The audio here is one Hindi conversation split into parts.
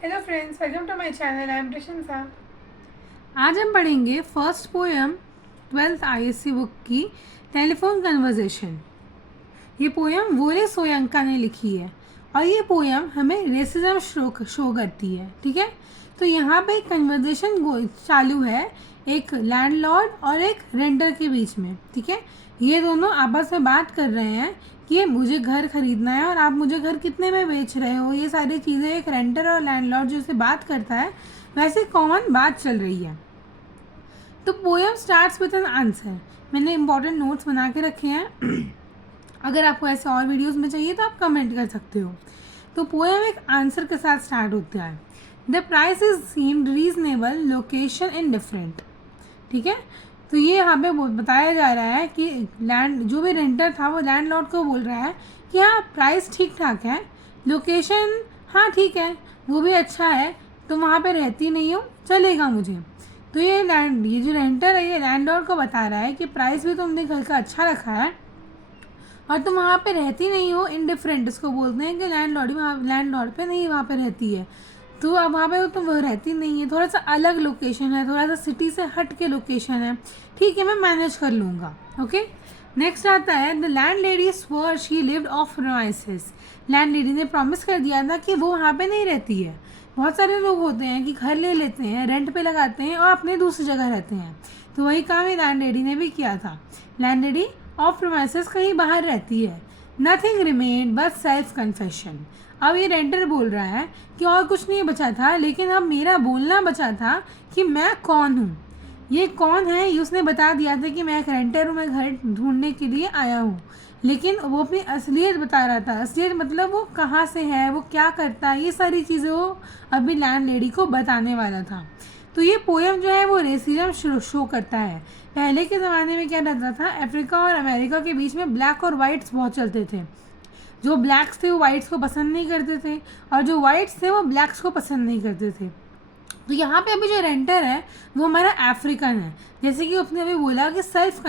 Hello friends, welcome to my channel. I am Prashansa. आज हम पढ़ेंगे first poem 12th ISC book की टेलीफोन कन्वर्जेशन। ये पोएम वोले सोयंका ने लिखी है और ये पोएम हमें रेसिज्म शो करती है। ठीक है, तो यहाँ पे एक कन्वर्जेशन चालू है एक लैंडलॉर्ड और एक रेंटर के बीच में। ठीक है, ये दोनों आपस में बात कर रहे हैं कि मुझे घर खरीदना है और आप मुझे घर कितने में बेच रहे हो। ये सारी चीज़ें एक रेंटर और लैंडलॉर्ड जो से बात करता है वैसे कॉमन बात चल रही है। तो poem starts with an answer. मैंने इंपॉर्टेंट नोट्स बना के रखे हैं अगर आपको ऐसे और वीडियोस में चाहिए तो आप कमेंट कर सकते हो। तो पोएम एक आंसर के साथ स्टार्ट होता है। The price is seemed reasonable, location indifferent. ठीक है, तो ये यहाँ पे बताया जा रहा है कि लैंड जो भी रेंटर था वो लैंडलॉर्ड को बोल रहा है कि हाँ प्राइस ठीक ठाक है, लोकेशन हाँ ठीक है, वो भी अच्छा है, तो वहाँ पे रहती नहीं हो, चलेगा मुझे। तो ये जो रेंटर है ये लैंडलॉर्ड को बता रहा है कि प्राइस भी तुमने घर का अच्छा रखा है और तुम वहाँ पे रहती नहीं हो, इनडिफरेंट इसको बोलते हैं कि लैंडलॉर्ड पे नहीं वहाँ पे रहती है, तो अब वहाँ पे तुम रहती नहीं है, थोड़ा सा अलग लोकेशन है, थोड़ा सा सिटी से हट के लोकेशन है, ठीक है मैं मैनेज कर लूँगा। ओके, नेक्स्ट आता है the landlady swore she lived off promises. Landlady ने प्रॉमिस कर दिया था कि वो वहाँ पे नहीं रहती है। बहुत सारे लोग होते हैं कि घर ले लेते हैं, रेंट पे लगाते हैं और अपने दूसरी जगह रहते हैं, तो वही काम ये लैंड लेडी ने भी किया था। लैंड लेडी ऑफ प्रोमाइसेस कहीं बाहर रहती है। Nothing remain but self confession. अब ये रेंटर बोल रहा है कि और कुछ नहीं बचा था, लेकिन अब मेरा बोलना बचा था कि मैं कौन हूँ। ये कौन है ये उसने बता दिया था कि मैं एक रेंटर हूँ, मैं घर ढूंढने के लिए आया हूँ, लेकिन वो अपनी असलियत बता रहा था। असलियत मतलब वो कहाँ से है, वो क्या करता है, ये सारी चीज़ें वो अभी लैंड लेडी को बताने वाला था। तो ये पोएम जो है वो रेसिज्म शो करता है। पहले के ज़माने में क्या रहता था, अफ्रीका और अमेरिका के बीच में ब्लैक और वाइट्स बहुत चलते थे। जो ब्लैक्स थे वो वाइट्स को पसंद नहीं करते थे और जो वाइट्स थे वो ब्लैक्स को पसंद नहीं करते थे। तो यहाँ पे अभी जो रेंटर है वो हमारा अफ्रीकन है। जैसे कि उसने अभी बोला कि सेल्फ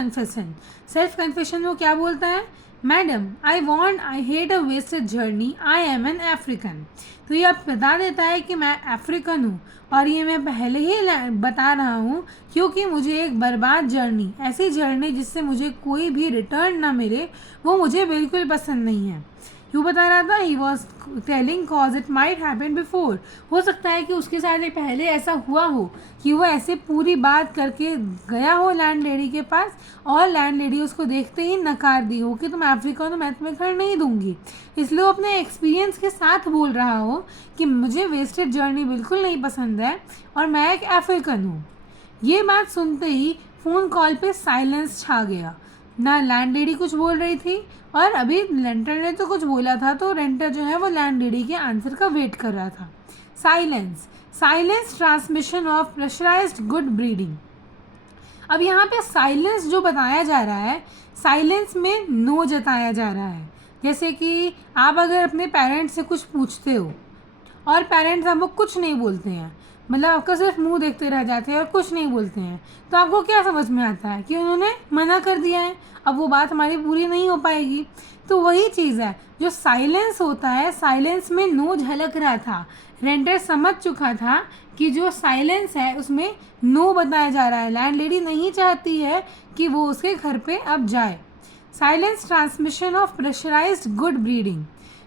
कन्फेशन वो क्या बोलता है, madam I hate a wasted journey, I am an African. तो ये अब बता देता है कि मैं अफ्रीकन हूँ और ये मैं पहले ही बता रहा हूँ क्योंकि मुझे एक बर्बाद जर्नी, ऐसी जर्नी जिससे मुझे कोई भी रिटर्न ना मिले, वो मुझे बिल्कुल पसंद नहीं है। क्यों बता रहा था, he was telling cause it might happen before. हो सकता है कि उसके साथ एक पहले ऐसा हुआ हो कि वो ऐसे पूरी बात करके गया हो लैंड लेडी के पास और लैंड लेडी उसको देखते ही नकार दी हो कि तुम अफ्रीकन हो, मैं तुम्हें घर नहीं दूंगी। इसलिए वो अपने एक्सपीरियंस के साथ बोल रहा हो कि मुझे वेस्टेड जर्नी बिल्कुल नहीं पसंद है और मैं एक अफ्रीकन हूँ। ये बात सुनते ही फ़ोन कॉल पे साइलेंस छा गया। ना लैंड लेडी कुछ बोल रही थी और अभी रेंटर ने तो कुछ बोला था, तो रेंटर जो है वो लैंड लेडी के आंसर का वेट कर रहा था। Silence, silence transmission of pressurised good breeding. अब यहाँ पे साइलेंस जो बताया जा रहा है, साइलेंस में नो जताया जा रहा है। जैसे कि आप अगर अपने पेरेंट्स से कुछ पूछते हो और पेरेंट्स आपको कुछ नहीं बोलते हैं, मतलब आपका सिर्फ मुंह देखते रह जाते हैं और कुछ नहीं बोलते हैं, तो आपको क्या समझ में आता है कि उन्होंने मना कर दिया है, अब वो बात हमारी पूरी नहीं हो पाएगी। तो वही चीज़ है, जो साइलेंस होता है, साइलेंस में नो झलक रहा था। रेंटर समझ चुका था कि जो साइलेंस है उसमें नो बताया जा रहा है, लैंड लेडी नहीं चाहती है कि वो उसके घर पे अब जाए। Silence transmission of pressurised good breeding.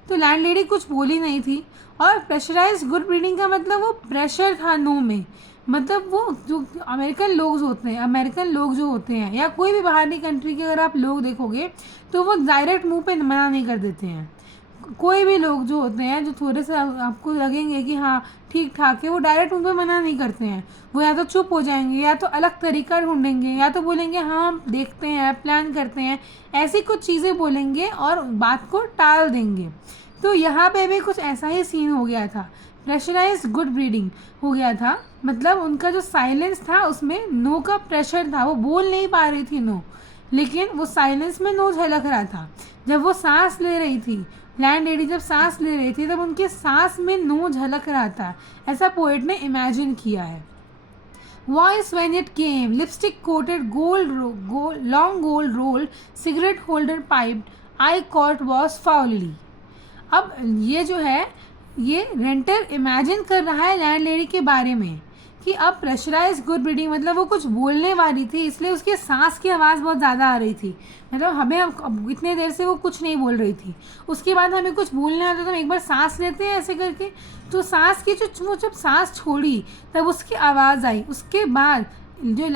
तो लैंड लेडी कुछ बोली नहीं थी और प्रेशराइज गुड ब्रीडिंग का मतलब वो प्रेशर था नो में। मतलब वो जो अमेरिकन लोग जो होते हैं या कोई भी बाहरी कंट्री के अगर आप लोग देखोगे तो वो डायरेक्ट मुंह पे मना नहीं कर देते हैं। कोई भी लोग जो होते हैं जो थोड़े से आपको लगेंगे कि हाँ ठीक ठाक है, वो डायरेक्ट मुंह पे मना नहीं करते हैं। वो या तो चुप हो जाएंगे या तो अलग तरीका ढूंढेंगे या तो बोलेंगे हाँ हम देखते हैं, प्लान करते हैं, ऐसी कुछ चीज़ें बोलेंगे और बात को टाल देंगे। तो यहाँ पे भी कुछ ऐसा ही सीन हो गया था, प्रेशराइज गुड ब्रीडिंग हो गया था। मतलब उनका जो साइलेंस था उसमें नो का प्रेशर था, वो बोल नहीं पा रही थी नो, लेकिन वो साइलेंस में नो झलक रहा था। जब वो सांस ले रही थी, लैंड लेडी जब सांस ले रही थी, तब उनके सांस में नो झलक रहा था, ऐसा पोएट ने इमेजिन किया है। Voice when it came, lipstick coated long gold roll, cigarette holder piped, I caught was foully. अब ये जो है ये रेंटर इमेजिन कर रहा है लैंडलेडी के बारे में कि अब प्रेशराइज गुड ब्रीडिंग, मतलब वो कुछ बोलने वाली थी इसलिए उसकी सांस की आवाज़ बहुत ज़्यादा आ रही थी। मतलब हमें अब इतने देर से वो कुछ नहीं बोल रही थी, उसके बाद हमें कुछ बोलने आता तो हम एक बार सांस लेते हैं ऐसे करके, तो सांस की वो जब सांस छोड़ी तब उसकी आवाज़ आई। उसके बाद जो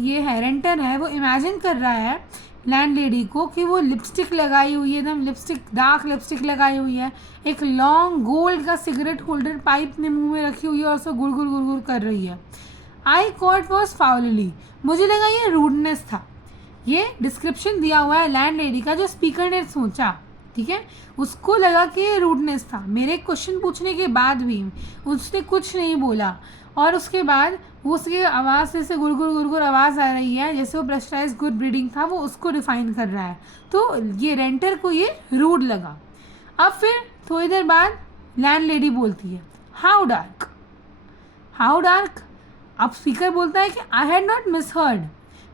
ये है रेंटर है वो इमेजिन कर रहा है लैंड लेडी को कि वो लिपस्टिक लगाई हुई है, एकदम लिपस्टिक, डार्क लिपस्टिक लगाई हुई है, एक लॉन्ग गोल्ड का सिगरेट होल्डर पाइप ने मुंह में रखी हुई है और उसको गुड़गुड़ गुड़गुड़ कर रही है। आई कॉट वॉज फाउलली, मुझे लगा ये रूडनेस था। ये डिस्क्रिप्शन दिया हुआ है लैंड लेडी का जो स्पीकर ने सोचा, ठीक है, उसको लगा कि ये रूडनेस था। मेरे क्वेश्चन पूछने के बाद भी उसने कुछ नहीं बोला और उसके बाद वो उसकी आवाज़ से गुड़गुड़ गुड़गुड़ आवाज़ आ रही है, जैसे वो प्रेशराइज गुड ब्रीडिंग था वो उसको डिफाइन कर रहा है। तो ये रेंटर को ये रूड लगा। अब फिर थोड़ी देर बाद लैंड लेडी बोलती है हाउ डार्क, हाउ डार्क। अब स्पीकर बोलता है कि आई हैड नॉट मिसहर्ड,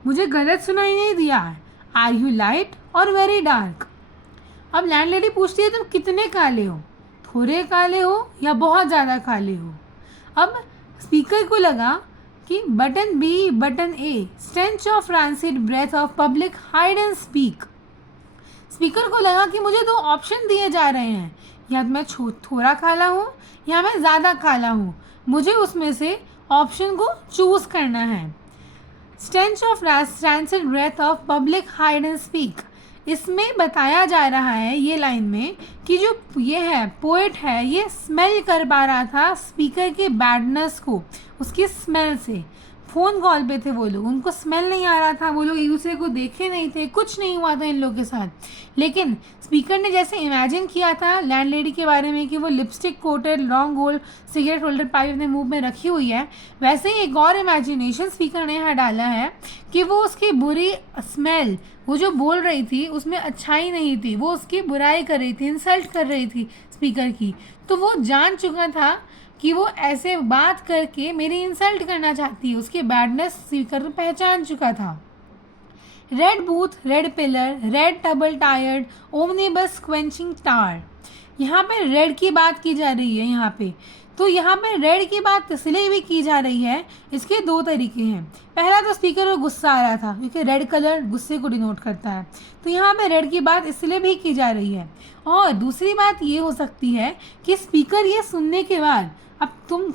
मुझे गलत सुनाई नहीं दिया है, आर यू लाइट और वेरी डार्क। अब लैंड लेडी पूछती है तुम कितने काले हो, थोड़े काले हो या बहुत ज़्यादा काले हो। अब स्पीकर को लगा कि button B, button A, stench of rancid breath of public hide and speak. Speaker को लगा कि मुझे दो ऑप्शन दिए जा रहे हैं, या मैं थोड़ा काला हूँ या मैं ज़्यादा काला हूँ, मुझे उसमें से ऑप्शन को चूज करना है। Stench of rancid breath of public hide and speak, इसमें बताया जा रहा है ये लाइन में कि जो ये है पोएट है ये स्मेल कर पा रहा था स्पीकर के बैडनेस को, उसकी स्मेल से। फ़ोन कॉल पे थे वो लोग, उनको स्मेल नहीं आ रहा था, वो लोग एक दूसरे को देखे नहीं थे, कुछ नहीं हुआ था इन लोगों के साथ। लेकिन स्पीकर ने जैसे इमेजिन किया था लैंड लेडी के बारे में कि वो lipstick coated long gold cigarette holder pipe अपने मुंह में रखी हुई है, वैसे ही एक और इमेजिनेशन स्पीकर ने यहाँ डाला है कि वो उसकी बुरी स्मेल, वो जो बोल रही थी उसमें अच्छाई नहीं थी, वो उसकी बुराई कर रही थी, इंसल्ट कर रही थी स्पीकर की। तो वो जान चुका था कि वो ऐसे बात करके मेरी इंसल्ट करना चाहती है, उसकी बैडनेस स्पीकर पहचान चुका था। Red booth, red pillar, red double tiered, omnibus squelching tar, यहाँ पे रेड की बात की जा रही है यहाँ पे। तो यहाँ पे रेड की बात इसलिए भी की जा रही है, इसके दो तरीके हैं। पहला तो स्पीकर को गुस्सा आ रहा था क्योंकि रेड कलर गुस्से को डिनोट करता है, तो यहाँ पे रेड की बात इसलिए भी की जा रही है। और दूसरी बात ये हो सकती है कि स्पीकर ये सुनने के बाद, अब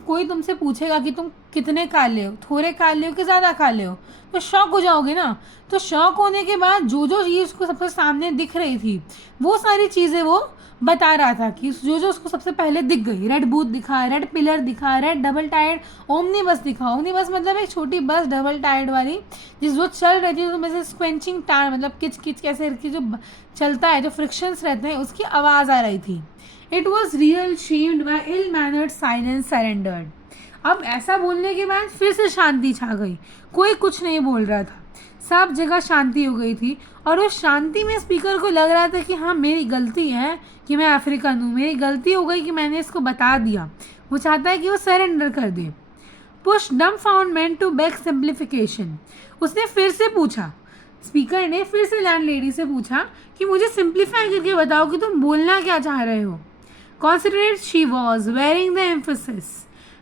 कोई तुमसे पूछेगा कि तुम कितने काले हो, थोड़े काले हो कि ज़्यादा काले हो, तो शॉक हो जाओगे ना। तो शॉक होने के बाद जो जो चीज़ उसको सबसे सामने दिख रही थी वो सारी चीज़ें वो बता रहा था कि जो जो उसको सबसे पहले दिख गई, रेड बूथ दिखा, रेड पिलर दिखा, रेड डबल टायर्ड ओमनी बस दिखा। ओमनी बस मतलब एक छोटी बस डबल टायर्ड वाली जिस जो चल रही थी, उसमें से स्क्वेंचिंग टायर मतलब किच किच कैसे की जो चलता है, जो फ्रिक्शंस रहते हैं उसकी आवाज़ आ रही थी। It was real shamed by ill mannered silence surrendered. अब ऐसा बोलने के बाद फिर से शांति छा गई, कोई कुछ नहीं बोल रहा था, सब जगह शांति हो गई थी। और उस शांति में स्पीकर को लग रहा था कि हाँ मेरी गलती है कि मैं अफ्रीकन हूँ, मेरी गलती हो गई कि मैंने इसको बता दिया। वो चाहता है कि वो सरेंडर कर दे। पुश डम्बफाउंडमेंट टू बेग सिंप्लीफिकेशन, उसने फिर से पूछा, स्पीकर ने फिर से लैंड लेडी से पूछा कि मुझे सिंप्लीफाई करके बताओ कि तुम बोलना क्या चाह रहे हो। Considerate she was varying the emphasis,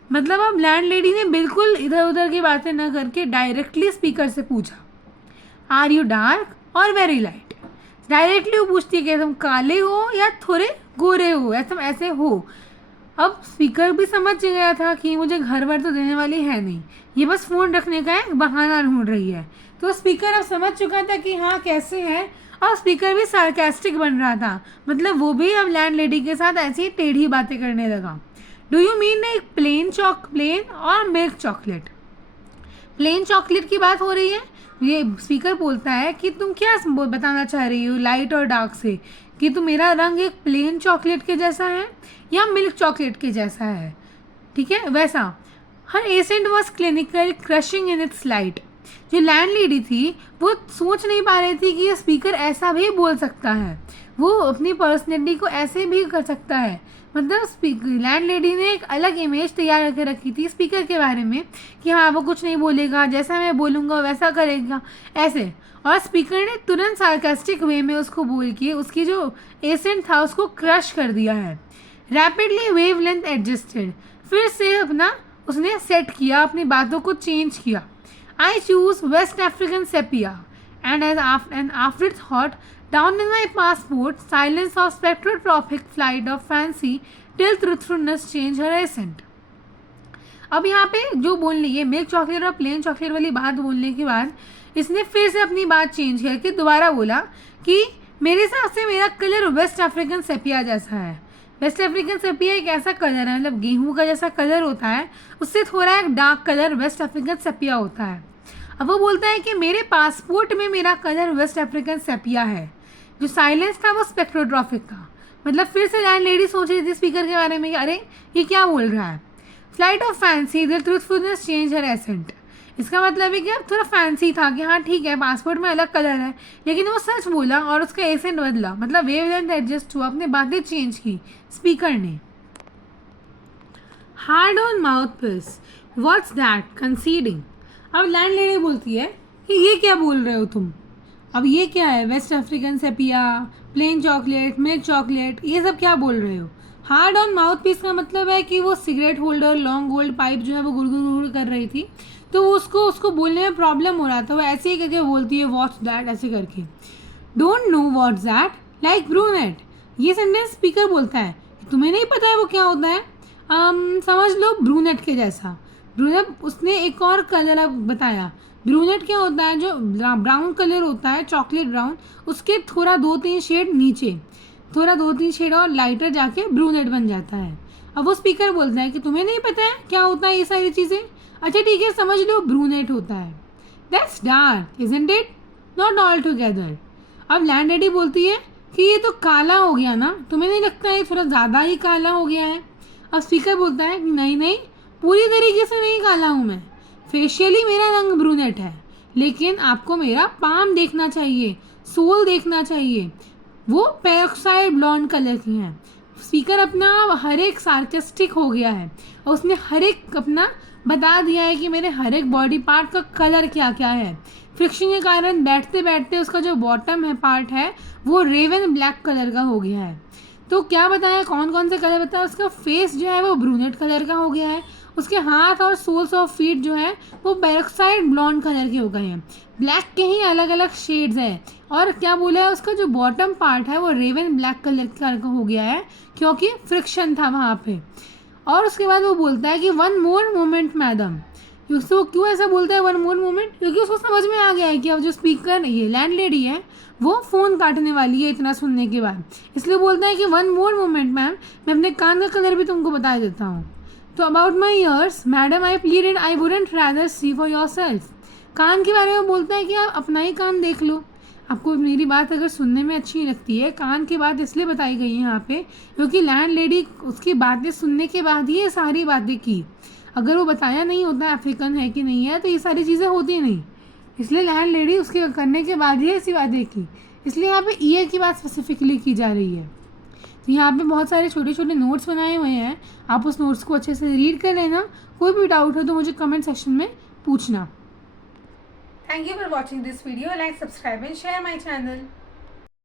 मतलब अब लैंड लेडी ने बिल्कुल इधर उधर की बातें न करके डायरेक्टली स्पीकर से पूछा, आर यू डार्क और वेरी लाइट। डायरेक्टली वो पूछती है कि तुम काले हो या थोड़े गोरे हो या तुम ऐसे हो। अब स्पीकर भी समझ गया था कि मुझे घर वर तो देने वाली है नहीं, ये बस फ़ोन रखने का एक बहाना ढूंढ रही है। तो स्पीकर अब समझ चुका था कि हाँ कैसे है, और स्पीकर भी सार्केस्टिक बन रहा था, मतलब वो भी अब लैंड लेडी के साथ ऐसी टेढ़ी बातें करने लगा। डू यू मीन एक प्लेन और मिल्क चॉकलेट? प्लेन चॉकलेट की बात हो रही है। ये स्पीकर बोलता है कि तुम क्या बताना चाह रही हो लाइट और डार्क से, कि तुम मेरा रंग एक प्लेन चॉकलेट के जैसा है या मिल्क चॉकलेट के जैसा है, ठीक है वैसा। Her accent was clinical crushing in its light. जो लैंड लेडी थी वो सोच नहीं पा रही थी कि ये स्पीकर ऐसा भी बोल सकता है, वो अपनी पर्सनैलिटी को ऐसे भी कर सकता है। मतलब लैंड लेडी ने एक अलग इमेज तैयार करके रखी थी स्पीकर के बारे में कि हाँ वो कुछ नहीं बोलेगा, जैसा मैं बोलूँगा वैसा करेगा ऐसे। और स्पीकर ने तुरंत सार्कास्टिक वे में उसको बोल के उसकी जो एसेंट था उसको क्रश कर दिया है। रैपिडली वेवलेंथ एडजस्टेड, फिर से अपना उसने सेट किया, अपनी बातों को चेंज किया. I choose West African sepia and as an afterthought down in my passport silence of spectroscopic flight of fancy till truthfulness change her accent. अब यहाँ पे जो बोलने ये मिल्क चॉकलेट और प्लेन चॉकलेट वाली बात बोलने के बाद इसने फिर से अपनी बात चेंज करके दोबारा बोला कि मेरे हिसाब से मेरा कलर वेस्ट अफ्रीकन सेपिया जैसा है. वेस्ट अफ्रीकन सेपिया एक ऐसा कलर है, मतलब गेहूं का जैसा कलर होता है, उससे थोड़ा एक dark colour West African sepia होता है. अब वो बोलता है कि मेरे पासपोर्ट में मेरा कलर वेस्ट अफ्रीकन सेपिया है. जो साइलेंस था वो स्पेक्ट्रोट्रॉपिक था. मतलब फिर से लैंड लेडी सोच रही थी स्पीकर के बारे में कि अरे ये क्या बोल रहा है. Flight of fancy the truthfulness change her accent. इसका मतलब है कि अब थोड़ा फैंसी था कि हाँ ठीक है पासपोर्ट में अलग कलर है, लेकिन वो सच बोला और उसका एसेंट बदला, मतलब वेवलेंथ एडजस्ट हुआ, अपने बातें चेंज की स्पीकर ने. Hard on mouthpiece, what's that, conceding. अब लैंड लेडी बोलती है कि ये क्या बोल रहे हो तुम. अब ये क्या है, West African sepia, plain chocolate, milk chocolate, ये सब क्या बोल रहे हो. हार्ड ऑन माउथ पीस का मतलब है कि वो cigarette holder long gold pipe जो है वो गुड़गुड़ कर रही थी, तो उसको बोलने में प्रॉब्लम हो रहा था. वो ऐसे ही करके बोलती है व्हाट्स दैट ऐसे करके. Don't know what's that like brunette. ये सेंटेंस स्पीकर बोलता है, तुम्हें नहीं पता है वो क्या होता है. समझ लो ब्रूनेट के जैसा. ब्रूनेट, उसने एक और कलर बताया. ब्रूनेट क्या होता है, जो ब्राउन कलर होता है, चॉकलेट ब्राउन, उसके थोड़ा 2-3 शेड नीचे, थोड़ा 2-3 शेड और लाइटर जाके ब्रूनेट बन जाता है. अब वो स्पीकर बोलता है कि तुम्हें नहीं पता है क्या होता है ये सारी चीज़ें. अच्छा ठीक है, समझ लो ब्रूनेट होता है. That's dark isn't it, not all together. अब लैंड लेडी बोलती है कि ये तो काला हो गया ना, तुम्हें नहीं लगता है थोड़ा ज़्यादा ही काला हो गया है. अब स्पीकर बोलता है कि नहीं, पूरी तरीके से नहीं काला हूँ मैं, फेशियली मेरा रंग ब्रूनेट है, लेकिन आपको मेरा पाम देखना चाहिए, सोल देखना चाहिए, वो पेरोक्साइड ब्लॉन्ड कलर की हैं. स्पीकर अपना हर एक सार्केस्टिक हो गया है और उसने हर एक अपना बता दिया है कि मेरे हर एक बॉडी पार्ट का कलर क्या क्या है. फ्रिक्शन के कारण बैठते बैठते उसका जो बॉटम है पार्ट है वो रेवन ब्लैक कलर का हो गया है. तो क्या बताया, कौन कौन से कलर बताया. उसका फेस जो है वो ब्रूनेट कलर का हो गया है, उसके हाथ और सोल्स ऑफ फीट जो है वो पेरोक्साइड ब्लॉन्ड कलर के हो गए हैं. ब्लैक के ही अलग अलग शेड्स हैं. और क्या बोला है, उसका जो बॉटम पार्ट है वो रेवन ब्लैक कलर का हो गया है क्योंकि फ्रिक्शन था वहाँ पे. और उसके बाद वो बोलता है कि वन मोर मोमेंट मैडम. वो क्यों ऐसा बोलता है वन मोर मोमेंट, क्योंकि उसको समझ में आ गया है कि अब जो स्पीकर ये लैंड लेडी है वो फ़ोन काटने वाली है इतना सुनने के बाद, इसलिए बोलता है कि वन मोर मोमेंट मैम, मैं अपने कान का कलर भी तुमको बता देता हूँ. तो about my ears madam I pleaded I wouldn't rather see for yourself. कान के बारे में बोलता है कि आप अपना ही कान देख लो. आपको मेरी बात अगर सुनने में अच्छी लगती है, कान की बात इसलिए बताई गई है यहाँ पे क्योंकि लैंड लेडी उसकी बातें सुनने के बाद ही ये सारी बातें की. अगर वो बताया नहीं होता अफ्रीकन है कि नहीं है तो ये सारी चीज़ें होती नहीं, इसलिए लैंड लेडी उसके करने के बाद ही ऐसी बातें की. इसलिए यहाँ पे ईयर की बात स्पेसिफिकली की जा रही है. तो यहाँ पे बहुत सारे छोटे छोटे नोट्स बनाए हुए हैं, आप उस नोट्स को अच्छे से रीड कर लेना. कोई भी डाउट हो तो मुझे कमेंट सेक्शन में पूछना. Thank you for watching this video. Like, subscribe and share my channel.